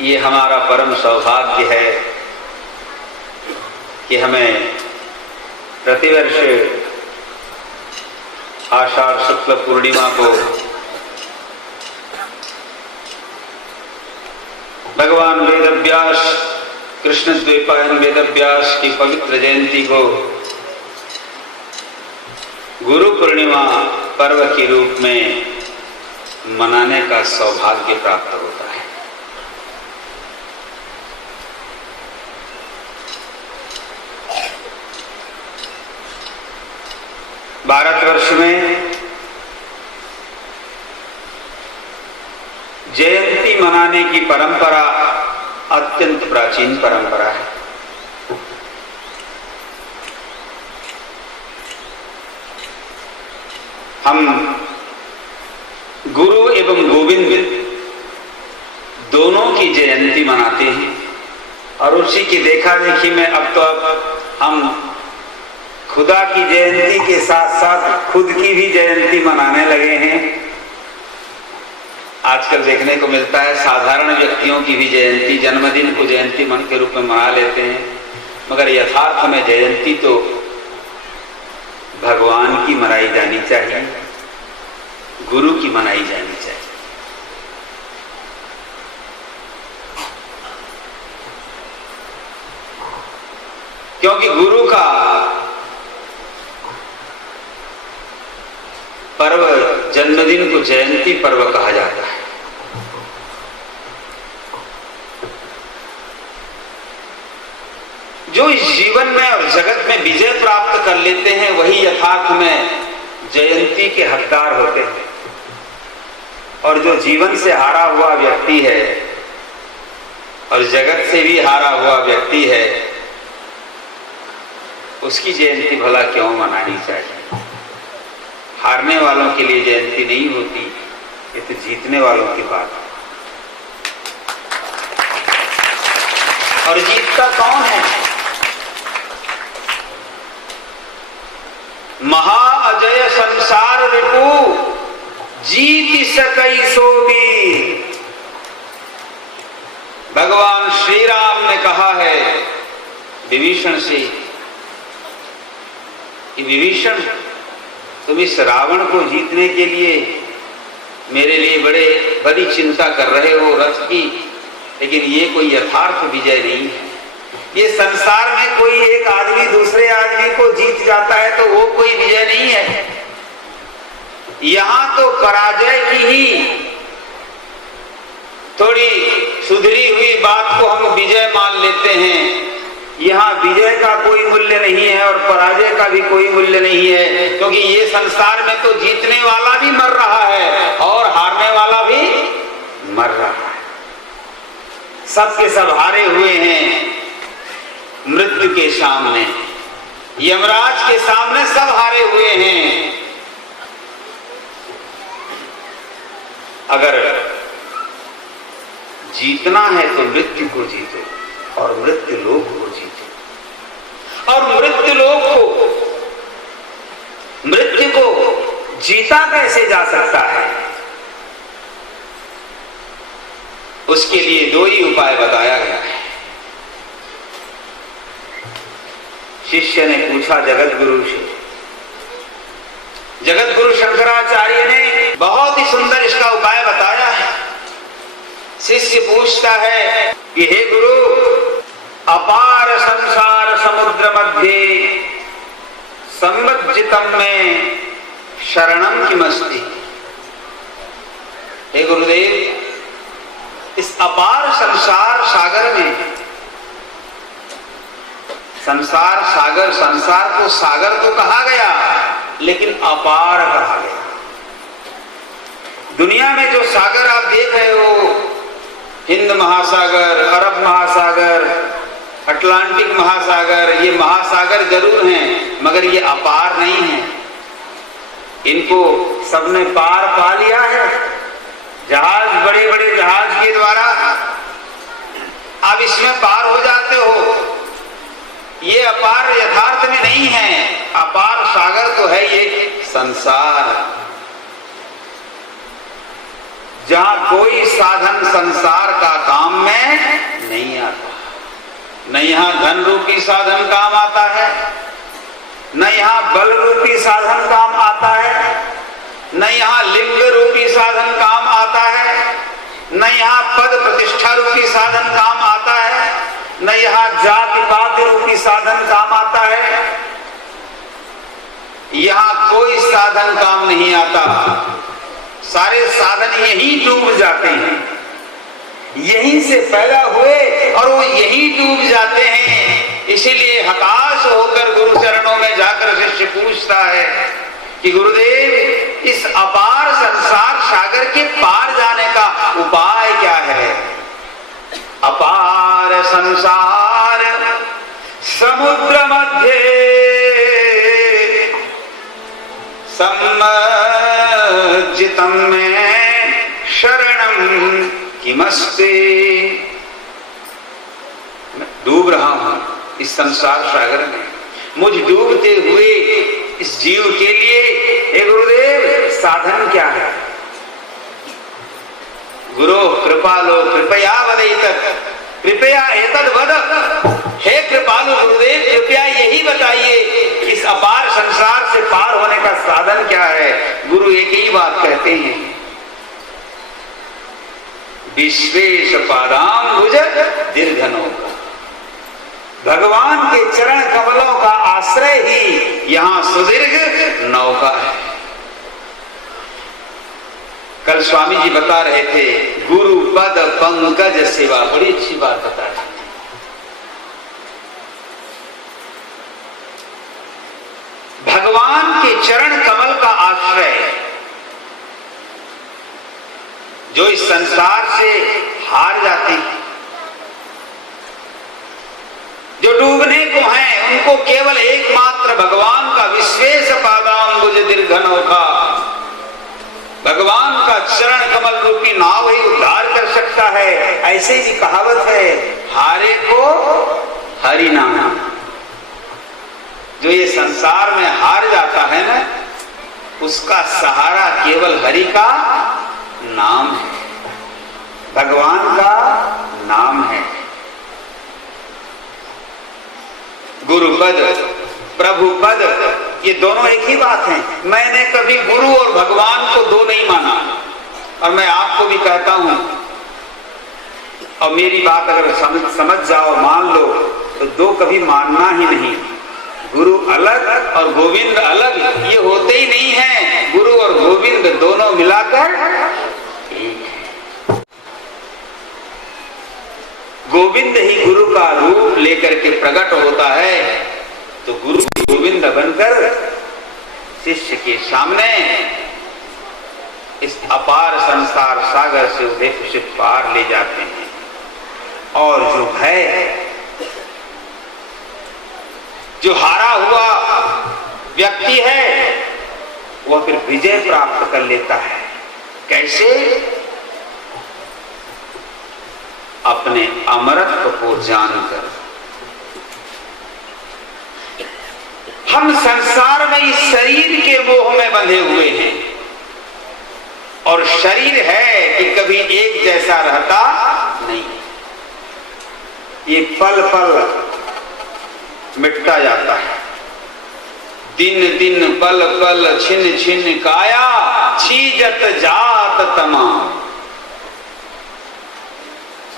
ये हमारा परम सौभाग्य है कि हमें प्रतिवर्ष आषाढ़ शुक्ल पूर्णिमा को भगवान वेदव्यास कृष्ण द्वैपायन वेदव्यास की पवित्र जयंती को गुरु पूर्णिमा पर्व के रूप में मनाने का सौभाग्य प्राप्त होता है। भारतवर्ष में जयंती मनाने की परंपरा अत्यंत प्राचीन परंपरा है। हम गुरु एवं गोविंद दोनों की जयंती मनाते हैं और उसी की देखा देखी में अब हम खुदा की जयंती के साथ साथ खुद की भी जयंती मनाने लगे हैं। आजकल देखने को मिलता है साधारण व्यक्तियों की भी जयंती, जन्मदिन को जयंती मन के रूप में मना लेते हैं, मगर यथार्थ में जयंती तो भगवान की मनाई जानी चाहिए, गुरु की मनाई जानी चाहिए। क्योंकि गुरु का पर्व जन्मदिन को जयंती पर्व कहा जाता है। जो इस जीवन में और जगत में विजय प्राप्त कर लेते हैं वही यथार्थ में जयंती के हकदार होते हैं, और जो जीवन से हारा हुआ व्यक्ति है और जगत से भी हारा हुआ व्यक्ति है उसकी जयंती भला क्यों मनानी चाहिए। हारने वालों के लिए जयंती नहीं होती, ये तो जीतने वालों की बात है। और जीतता कौन है? महाअजय संसार रिपु जीत सकई सो वीर। भगवान श्री राम ने कहा है विभीषण से कि विभीषण, तुम इस रावण को जीतने के लिए मेरे लिए बड़ी चिंता कर रहे हो रथ की, लेकिन ये कोई यथार्थ विजय नहीं है। ये संसार में कोई एक आदमी दूसरे आदमी को जीत जाता है तो वो कोई विजय नहीं है। यहां तो पराजय की ही थोड़ी सुधरी हुई बात को हम विजय मान लेते हैं। यहाँ विजय का कोई मूल्य नहीं है और पराजय का भी कोई मूल्य नहीं है, क्योंकि ये संसार में तो जीतने वाला भी मर रहा है और हारने वाला भी मर रहा है। सब के सब हारे हुए हैं मृत्यु के सामने, यमराज के सामने सब हारे हुए हैं। अगर जीतना है तो मृत्यु को जीतो और मृत्यु लोक को जीतो। और मृत्यु को जीता कैसे जा सकता है? उसके लिए दो ही उपाय बताया गया है। शिष्य ने पूछा जगत गुरु से, जगत गुरु शंकराचार्य ने बहुत ही सुंदर इसका उपाय बताया है। शिष्य पूछता है कि हे गुरु, अपार संसार समुद्र मध्य संवज्जितम में शरणम किमस्ति। हे गुरुदेव, इस अपार संसार सागर में, संसार सागर, संसार को सागर तो कहा गया लेकिन अपार कहा गया। दुनिया में जो सागर आप देख रहे हो, हिंद महासागर, अरब महासागर, अटलांटिक महासागर, ये महासागर जरूर हैं मगर ये अपार नहीं है। इनको सबने पार पा लिया है जहाज, बड़े बड़े जहाज के द्वारा आप इसमें पार हो जाते हो। ये अपार यथार्थ में नहीं है। अपार सागर तो है ये संसार, जहां कोई साधन संसार का काम में न यहाँ धन रूपी साधन काम आता है, न यहाँ बल रूपी साधन काम आता है, न यहाँ लिंग रूपी साधन काम आता है, न यहाँ पद प्रतिष्ठा रूपी साधन काम आता है, न यहाँ जाति पाति रूपी साधन काम आता है। यहाँ कोई साधन काम नहीं आता। सारे साधन यहीं डूब जाते हैं, यहीं से पैदा हुए और वो यहीं डूब जाते हैं। इसीलिए हताश होकर गुरु चरणों में जाकर शिष्य पूछता है कि गुरुदेव, इस अपार संसार सागर के पार जाने का उपाय क्या है? अपार संसार समुद्र मध्य सम्मज्जितं में शरणं किमस्ते। मैं डूब रहा हूं इस संसार सागर में, मुझ डूबते हुए इस जीव के लिए हे गुरुदेव साधन क्या है? गुरु कृपालो कृपया वदेतत्, कृपया एतद् वद। हे कृपालु गुरुदेव, कृपया यही बताइए इस अपार संसार से पार होने का साधन क्या है? गुरु एक ही बात कहते हैं, विश्वेश पादाम्बुज दीर्घ नौका। भगवान के चरण कमलों का आश्रय ही यहाँ सुदीर्घ नौका है। कल स्वामी जी बता रहे थे, गुरु पद पंकज सेवा, बड़ी अच्छी बात बता रहे थे। भगवान के चरण कमल का आश्रय, जो इस संसार से हार जाते हैं, जो डूबने को हैं, उनको केवल एकमात्र भगवान का विश्वेश पादाम्बुज दीर्घ नौका, भगवान का चरण कमल रूपी नाव ही उद्धार कर सकता है। ऐसे भी कहावत है, हारे को हरि नाम। जो ये संसार में हार जाता है ना, उसका सहारा केवल हरि का नाम है, भगवान का नाम है। गुरुपद प्रभुपद, ये दोनों एक ही बात है। मैंने कभी गुरु और भगवान को दो नहीं माना, और मैं आपको भी कहता हूं, और मेरी बात अगर समझ जाओ, मान लो, तो दो कभी मानना ही नहीं। गुरु अलग और गोविंद अलग, ये होते ही नहीं है। गुरु और गोविंद दोनों मिलाकर एक है। गोविंद ही गुरु का रूप लेकर के प्रकट होता है, तो गुरु गोविंद बनकर शिष्य के सामने इस अपार संसार सागर से उसे पार ले जाते हैं। और जो भय, जो हारा हुआ व्यक्ति है, वह फिर विजय प्राप्त कर लेता है। कैसे? अपने अमरत्व को जानकर। हम संसार में इस शरीर के मोह में बंधे हुए हैं, और शरीर है कि कभी एक जैसा रहता नहीं, ये पल पल मिटता जाता है। दिन दिन पल पल छिन छिन काया, छीजत जात तमाम।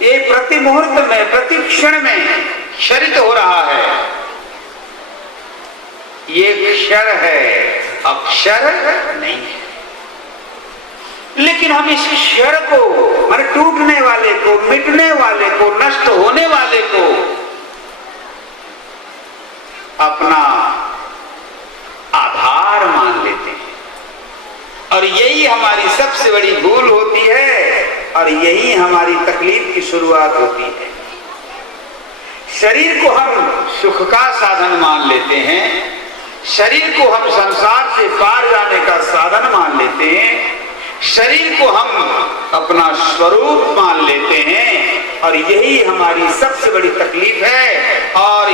ये प्रति मुहूर्त में, प्रति क्षण में क्षरित हो रहा है। ये क्षर है, अक्षर नहीं है। लेकिन हम इस क्षर को, माने टूटने वाले को, मिटने वाले को, नष्ट होने वाले को अपना आधार मान लेते हैं, और यही हमारी सबसे बड़ी भूल होती है, और यही हमारी तकलीफ की शुरुआत होती है। शरीर को हम सुख का साधन मान लेते हैं, शरीर को हम संसार से पार जाने का साधन मान लेते हैं, शरीर को हम अपना स्वरूप मान लेते हैं, और यही हमारी सबसे बड़ी तकलीफ है। और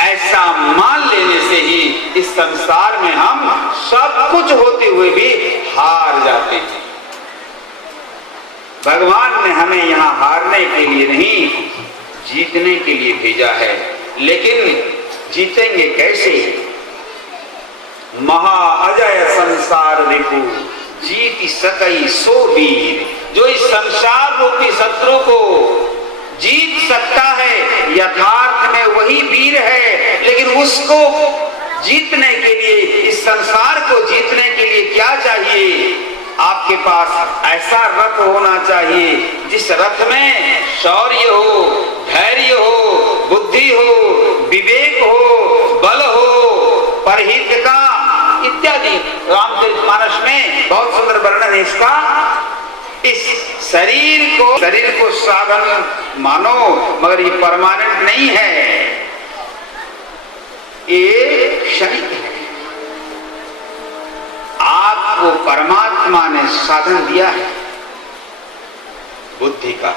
ऐसा मान लेने से ही इस संसार में हम सब कुछ होते हुए भी हार जाते हैं। भगवान ने हमें यहाँ हारने के लिए नहीं, जीतने के लिए भेजा है। लेकिन जीतेंगे कैसे? महा अजय संसार रिपु जीत सकई सो वीर। जो इस संसार रूपी शत्रु को जीत सकता है यथार्थ में वही वीर है। लेकिन उसको जीतने के लिए, इस संसार को जीतने के लिए क्या चाहिए? आपके पास ऐसा रथ होना चाहिए जिस रथ में शौर्य हो, धैर्य हो, बुद्धि हो, विवेक हो, बल हो, परहित का इत्यादि। रामचरितमानस में बहुत सुंदर वर्णन है इसका। इस शरीर को साधन मानो, मगर ये परमानेंट नहीं है, ये क्षणिक है। आपको परमात्मा ने साधन दिया है बुद्धि का।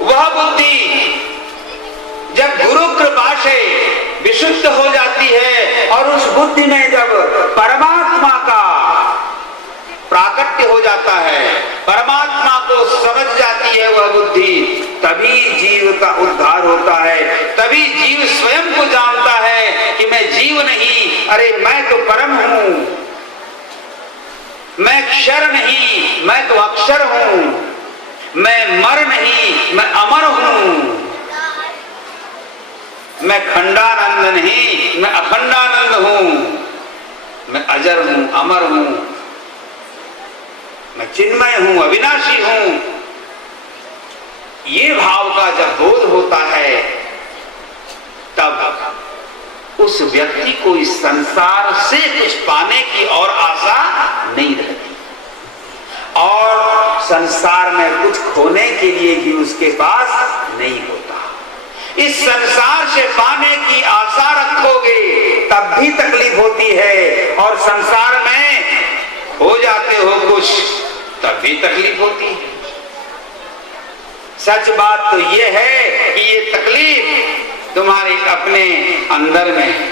वह बुद्धि जब गुरु कृपा से विशुद्ध हो जाती है और उस बुद्धि में जब परमात्मा का प्राकट्य हो जाता है, परमात्मा को समझ जाती है वह बुद्धि, तभी जीव का उद्धार होता है। तभी जीव स्वयं को जानता है कि मैं जीव नहीं, अरे मैं तो परम हूं, मैं क्षर नहीं, मैं तो अक्षर हूं, मैं मर नहीं, मैं अमर हूं, मैं खंडानंद नहीं, मैं अखंडानंद हूं, मैं अजर हूं, अमर हूं, मैं चिन्मय हूं, अविनाशी हूं। ये भाव का जब बोध होता है तब उस व्यक्ति को इस संसार से कुछ पाने की और आशा नहीं रहती, और संसार में कुछ खोने के लिए भी उसके पास नहीं होता। इस संसार से पाने की आशा रखोगे तब भी तकलीफ होती है, और संसार में हो जाते हो कुछ तब भी तकलीफ होती है। सच बात तो ये है कि ये तकलीफ तुम्हारे अपने अंदर में है।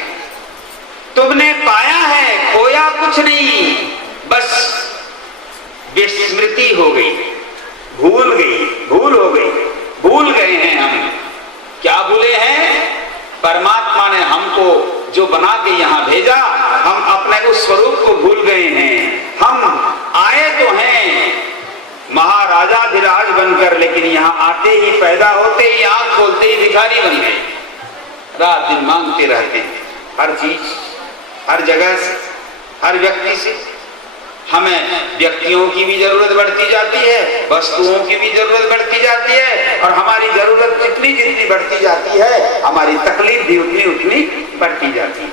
तुमने पाया है, खोया कुछ नहीं, बस विस्मृति हो गई, भूल हो गई, भूल गए हैं हम। क्या भूले हैं? परमात्मा ने हमको जो बना के यहाँ भेजा, हम अपने उस स्वरूप को भूल गए हैं। हम आए तो हैं महाराजाधिराज बनकर, लेकिन यहाँ आते ही, पैदा होते ही, आंख खोलते ही भिखारी बन गए। रात दिन मांगते रहते हैं हर चीज, हर जगह से, हर व्यक्ति से। हमें व्यक्तियों की भी जरूरत बढ़ती जाती है, वस्तुओं की भी जरूरत बढ़ती जाती है, और हमारी जरूरत जितनी जितनी बढ़ती जाती है हमारी तकलीफ भी उतनी उतनी बढ़ती जाती है।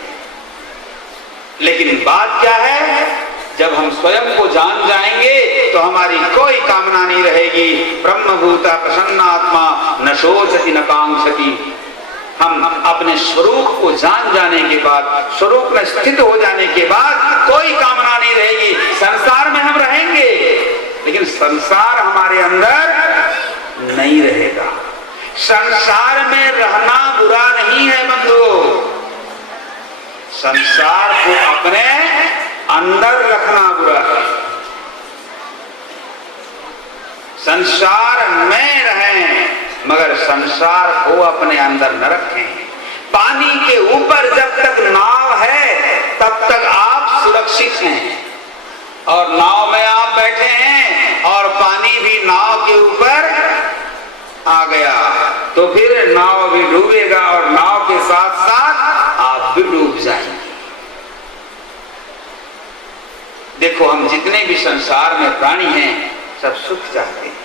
लेकिन बात क्या है? जब हम स्वयं को जान जाएंगे तो हमारी कोई कामना नहीं रहेगी। ब्रह्मभूता प्रसन्नात्मा न शोचति न कांक्षति। हम अपने स्वरूप को जान जाने के बाद, स्वरूप में स्थित हो जाने के बाद कोई कामना नहीं रहेगी। संसार में हम रहेंगे लेकिन संसार हमारे अंदर नहीं रहेगा। संसार में रहना बुरा नहीं है बंधु, संसार को अपने अंदर रखना बुरा है। संसार में रहें मगर संसार को अपने अंदर न रखें। पानी के ऊपर जब तक नाव है तब तक आप सुरक्षित हैं, और नाव में आप बैठे हैं और पानी भी नाव के ऊपर आ गया तो फिर नाव भी डूबेगा और नाव के साथ साथ आप भी डूब जाएंगे। देखो, हम जितने भी संसार में प्राणी हैं सब सुख चाहते हैं,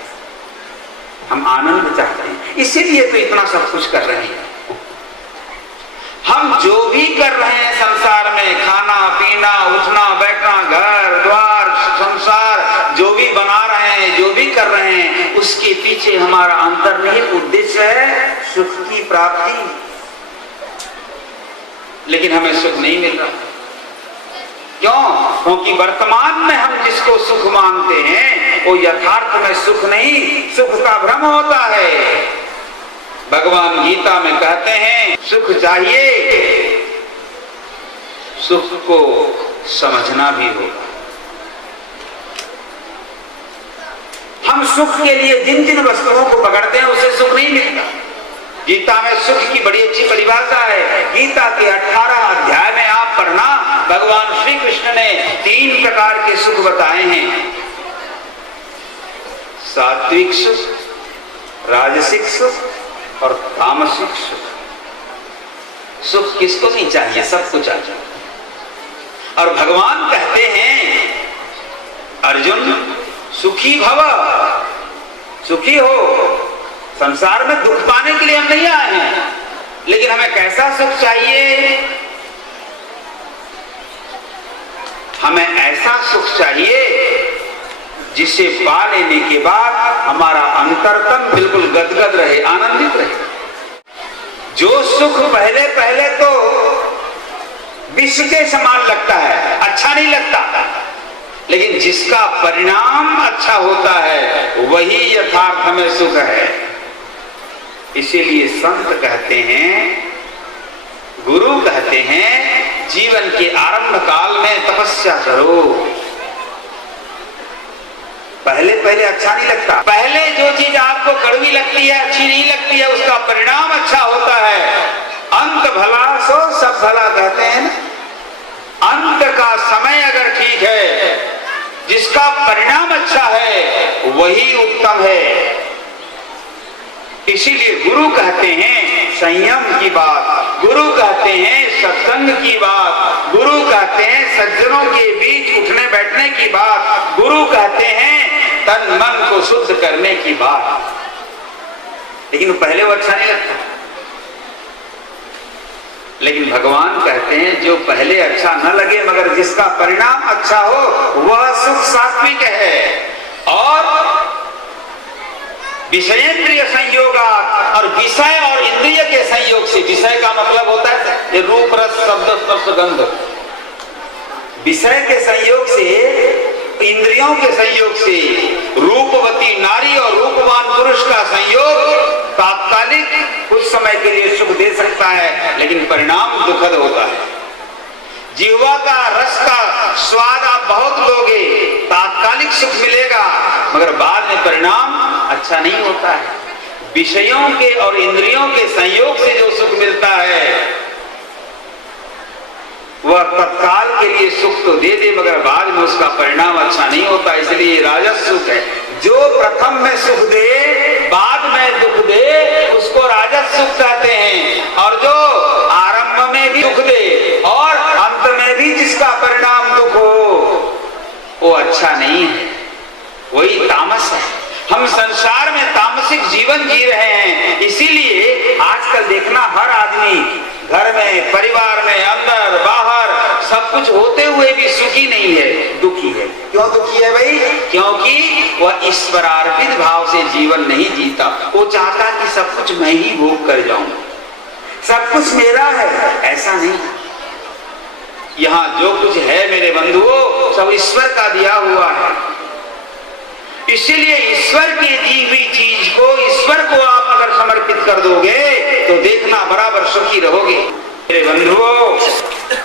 हम आनंद चाहते हैं, इसीलिए तो इतना सब कुछ कर रहे हैं। हम जो भी कर रहे हैं संसार में, खाना पीना, उठना बैठना, घर द्वार, संसार जो भी बना रहे हैं, जो भी कर रहे हैं, उसके पीछे हमारा अंतर्निहित उद्देश्य है सुख की प्राप्ति। लेकिन हमें सुख नहीं मिल रहा। क्यों? क्योंकि वर्तमान में हम जिसको सुख मानते हैं वो यथार्थ में सुख नहीं, सुख का भ्रम होता है। भगवान गीता में कहते हैं सुख चाहिए, सुख को समझना भी होगा। हम सुख के लिए जिन जिन वस्तुओं को पकड़ते हैं उससे सुख नहीं मिलता। गीता में सुख की बड़ी अच्छी परिभाषा है। गीता के 18 अध्याय में आप पढ़ना, भगवान श्री कृष्ण ने 3 प्रकार के सुख बताए हैं। सात्विक सुख, राजसिक सुख और तामसिक सुख। सुख किसको नहीं चाहिए? सबको चाहिए। और भगवान कहते हैं, अर्जुन सुखी भव, सुखी हो। संसार में दुख पाने के लिए हम नहीं आए हैं, लेकिन हमें कैसा सुख चाहिए? हमें ऐसा सुख चाहिए जिसे पा लेने के बाद हमारा अंतरतम बिल्कुल गदगद रहे, आनंदित रहे। जो सुख पहले पहले तो विष के समान लगता है, अच्छा नहीं लगता, लेकिन जिसका परिणाम अच्छा होता है वही यथार्थ में सुख है। इसीलिए संत कहते हैं, गुरु कहते हैं, जीवन के आरंभ काल में तपस्या करो। पहले पहले अच्छा नहीं लगता, पहले जो चीज आपको कड़वी लगती है, अच्छी नहीं लगती है, उसका परिणाम अच्छा होता है। अंत भला सो सब भला कहते हैं ना। अंत का समय अगर ठीक है, जिसका परिणाम अच्छा है वही उत्तम है। इसीलिए गुरु कहते हैं संयम की बात, गुरु कहते हैं सत्संग की बात, गुरु कहते हैं सज्जनों के बीच उठने बैठने की बात, गुरु कहते हैं तन मन को शुद्ध करने की बात। लेकिन पहले वो अच्छा नहीं लगता। लेकिन भगवान कहते हैं जो पहले अच्छा न लगे मगर जिसका परिणाम अच्छा हो वह सुख सात्विक है। और विषयेंद्रिय संयोगात, और विषय और इंद्रिय के संयोग से, विषय का मतलब होता है ये रूप रस शब्द स्पर्श गंध, विषय के संयोग से, इंद्रियों के संयोग से रूपवती नारी और रूपवान पुरुष का संयोग तात्कालिक कुछ समय के लिए सुख दे सकता है, लेकिन परिणाम दुखद होता है। जिह्वा का रस का स्वाद आप बहुत लोगे, तात्कालिक सुख मिलेगा, मगर बाद में परिणाम अच्छा नहीं होता है। विषयों के और इंद्रियों के संयोग से जो सुख मिलता है वह तत्काल के लिए सुख तो दे दे, मगर बाद में उसका परिणाम अच्छा नहीं होता। इसलिए राजस सुख है। जो प्रथम में सुख दे बाद में दुख दे उसको राजस सुख कहते हैं, और जो आरंभ में भी दुख दे और अंत में भी जिसका परिणाम दुख हो वो अच्छा नहीं है, वही तामस है। हम संसार में तामसिक जीवन जी रहे हैं। इसीलिए आजकल देखना हर आदमी घर में, परिवार में, अंदर बाहर सब कुछ होते हुए भी सुखी नहीं है, दुखी है। क्यों दुखी है भाई? क्योंकि वह ईश्वरार्पित भाव से जीवन नहीं जीता। वो चाहता कि सब कुछ मैं ही भोग कर जाऊं, सब कुछ मेरा है। ऐसा नहीं, यहाँ जो कुछ है मेरे बंधुओं सब ईश्वर का दिया हुआ है। इसीलिए ईश्वर की दी हुई चीज को, ईश्वर को आप अगर समर्पित कर दोगे तो देखना बराबर सुखी रहोगे मेरे बंधुओं।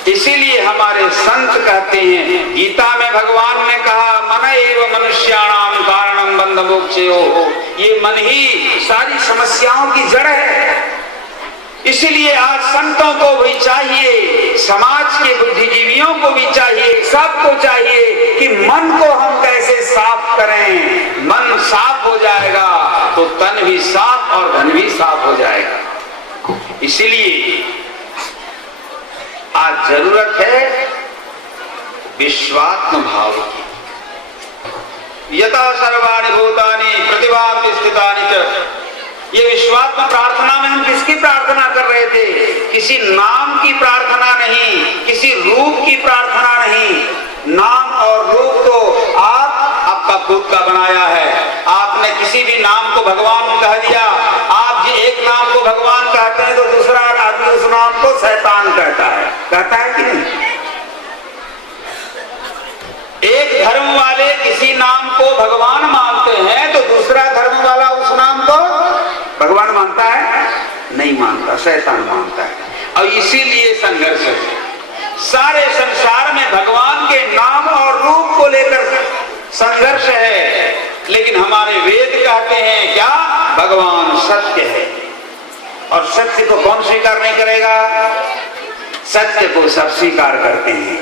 इसीलिए हमारे संत कहते हैं, गीता में भगवान ने कहा मन एव मनुष्याणाम कारणम बंध मोक्षयोः, ये मन ही सारी समस्याओं की जड़ है। इसीलिए आज संतों को भी चाहिए, समाज के बुद्धिजीवियों को भी चाहिए, सबको चाहिए कि मन को हम कैसे साफ करें। मन साफ हो जाएगा तो तन भी साफ और धन भी साफ हो जाएगा। इसीलिए आज जरूरत है विश्वात्म भाव की। यथा सर्वाणि भूतानि प्रतिभान्ति स्थितानि च, ये विश्वात्म प्रार्थना में हम किसकी प्रार्थना कर रहे थे? किसी नाम की प्रार्थना नहीं, किसी रूप की प्रार्थना नहीं। नाम और रूप तो आपका खुद का बनाया है। आपने किसी भी नाम को भगवान कह दिया। आप जी एक नाम को भगवान कहते हैं तो दूसरा आदमी उस नाम को शैतान कहता है कि नहीं? एक धर्म वाले किसी नाम को भगवान मानते हैं तो दूसरा धर्म वाला उस नाम को भगवान मानता है? नहीं मानता, शैतान मानता है। और इसीलिए संघर्ष है। सारे संसार में भगवान के नाम और रूप को लेकर संघर्ष है, लेकिन हमारे वेद कहते हैं क्या? भगवान सत्य है। और सत्य को कौन स्वीकार नहीं करेगा? सत्य को सब स्वीकार करते हैं।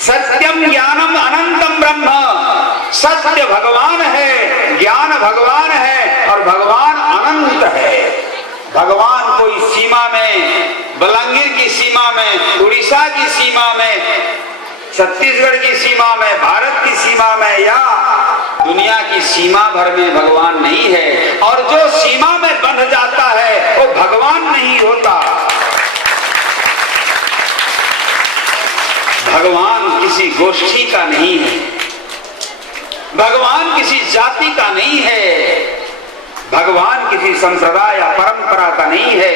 सत्यम ज्ञानम अनंतम ब्रह्म, सत्य भगवान है, ज्ञान भगवान है और भगवान अनंत है। भगवान कोई सीमा में, बलांगीर की सीमा में, उड़ीसा की सीमा में, छत्तीसगढ़ की सीमा में, भारत की सीमा में या दुनिया की सीमा भर में भगवान नहीं है। और जो सीमा में बंध जाता है वो भगवान नहीं होता। भगवान किसी गोष्ठी का नहीं है, भगवान किसी जाति का नहीं है, भगवान किसी संप्रदाय या परंपरा का नहीं है,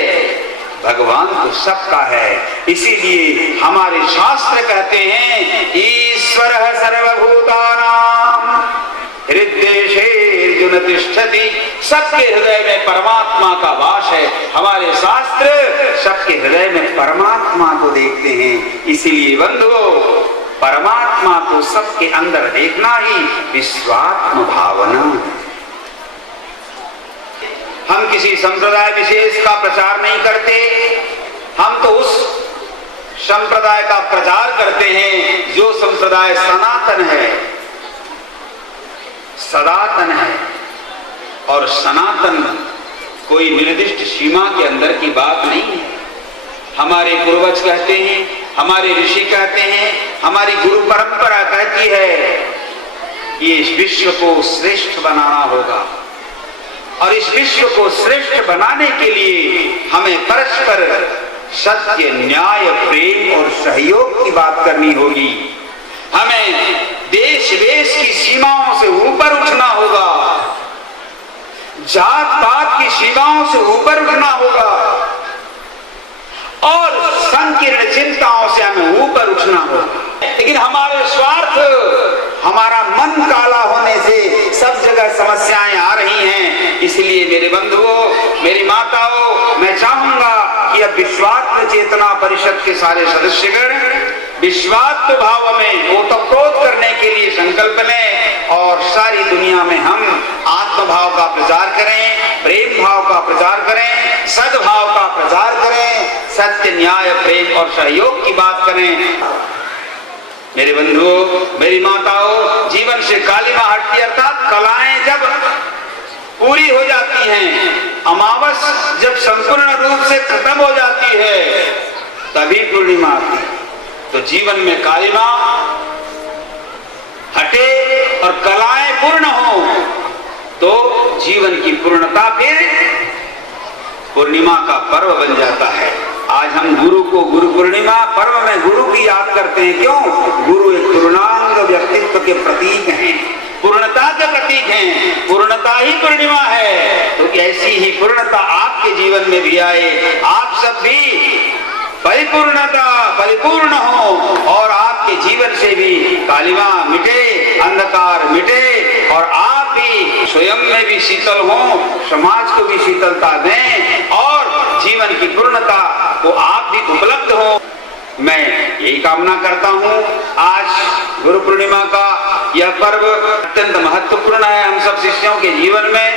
भगवान तो सबका है। इसीलिए हमारे शास्त्र कहते हैं ईश्वरः सर्वभूतानां हृद्देशेऽर्जुन तिष्ठति, सबके हृदय में परमात्मा का वास है। हमारे शास्त्र सबके हृदय में परमात्मा को देखते हैं। इसीलिए बंधुओं, परमात्मा को सबके अंदर देखना ही विश्वात्म भावना है। हम किसी संप्रदाय विशेष का प्रचार नहीं करते, हम तो उस संप्रदाय का प्रचार करते हैं जो संप्रदाय सनातन है, सनातन है। और सनातन कोई निर्दिष्ट सीमा के अंदर की बात नहीं है। हमारे पूर्वज कहते हैं, हमारे ऋषि कहते हैं, हमारी गुरु परंपरा कहती है कि इस विश्व को श्रेष्ठ बनाना होगा और इस विश्व को श्रेष्ठ बनाने के लिए हमें परस्पर सत्य, न्याय, प्रेम और सहयोग की बात करनी होगी। हमें देश देश की सीमाओं से ऊपर उठना होगा, जात पात की सीमाओं से ऊपर उठना होगा और संकीर्ण चिंताओं से हमें ऊपर उठना होगा। लेकिन हमारे स्वार्थ, हमारा मन काला होने से सब जगह समस्याएं आ रही हैं। इसलिए मेरे बंधुओं, मेरी माताओं, मैं चाहूंगा कि अब विश्वात्म चेतना परिषद के सारे सदस्यगण विश्वात्म भाव में ओतप्रोत करने के लिए संकल्प लें और सारी दुनिया में हम आत्मभाव का प्रचार करें, प्रेम भाव का प्रचार करें, सद्भाव का प्रचार करें, सत्य, न्याय, प्रेम और सहयोग की बात करें। मेरे बंधुओं, मेरी माताओं, जीवन से कालिमा हटती अर्थात कलाएं जब पूरी हो जाती हैं, अमावस जब संपूर्ण रूप से खत्म हो जाती है, तभी पूर्णिमा आती है। तो जीवन में कालिमा हटे और कलाएं पूर्ण हो तो जीवन की पूर्णता फिर पूर्णिमा का पर्व बन जाता है। आज हम गुरु को गुरु पूर्णिमा पर्व में गुरु की याद करते हैं। क्यों? गुरु एक पूर्णांग व्यक्तित्व के प्रतीक हैं, पूर्णता के प्रतीक हैं। पूर्णता ही पूर्णिमा है। तो ऐसी ही पूर्णता आपके जीवन में भी आए, आप सब भी परिपूर्ण हो और आपके जीवन से भी कालिमा मिटे, अंधकार मिटे और आप भी स्वयं में भी शीतल हो, समाज को भी शीतलता दें और जीवन की पूर्णता को आप भी उपलब्ध हो। मैं यही कामना करता हूँ। आज गुरु पूर्णिमा का यह पर्व अत्यंत महत्वपूर्ण है हम सब शिष्यों के जीवन में।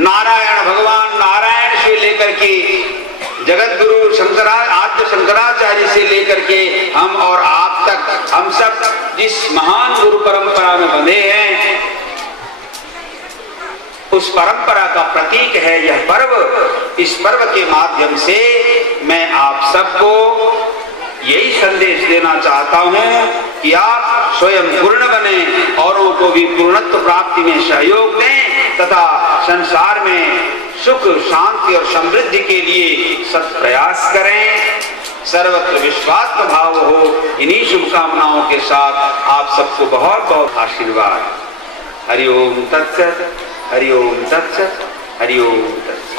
नारायण भगवान नारायण से लेकर के जगत गुरु आद्य शंकराचार्य से लेकर के हम और आप तक, हम सब जिस महान गुरु परंपरा में बंधे हैं, उस परंपरा का प्रतीक है यह पर्व। इस पर्व के माध्यम से मैं आप सबको यही संदेश देना चाहता हूं कि आप स्वयं पूर्ण बने, औरों को भी पूर्णत्व प्राप्ति में सहयोग दें तथा संसार में सुख, शांति और समृद्धि के लिए सत प्रयास करें। सर्वत्र विश्वात्म भाव हो। इन्हीं शुभकामनाओं के साथ आप सबको बहुत बहुत आशीर्वाद। हरि ओम तत्सत, हरि ओम तत्सत, हरि ओम तत्सत।